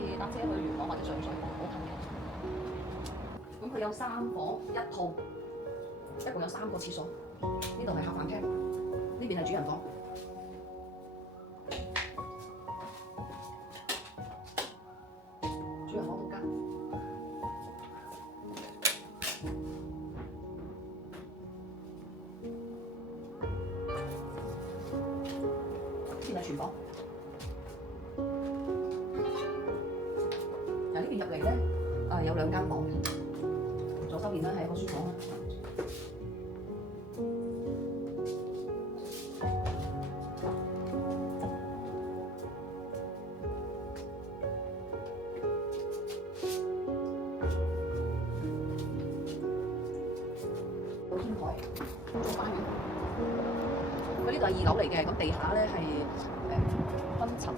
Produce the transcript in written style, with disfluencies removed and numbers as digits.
以搭車去元朗或者上水好近嘅。咁佢有3房1套，一共有3個廁所。呢度係客飯廳，呢邊係主人房。主人房中間。呢邊係廚房。由呢邊入嚟咧，有2間房，左手邊咧係一個書房啦。天台做花園，佢呢度係2樓嚟嘅，咁地下咧係分層。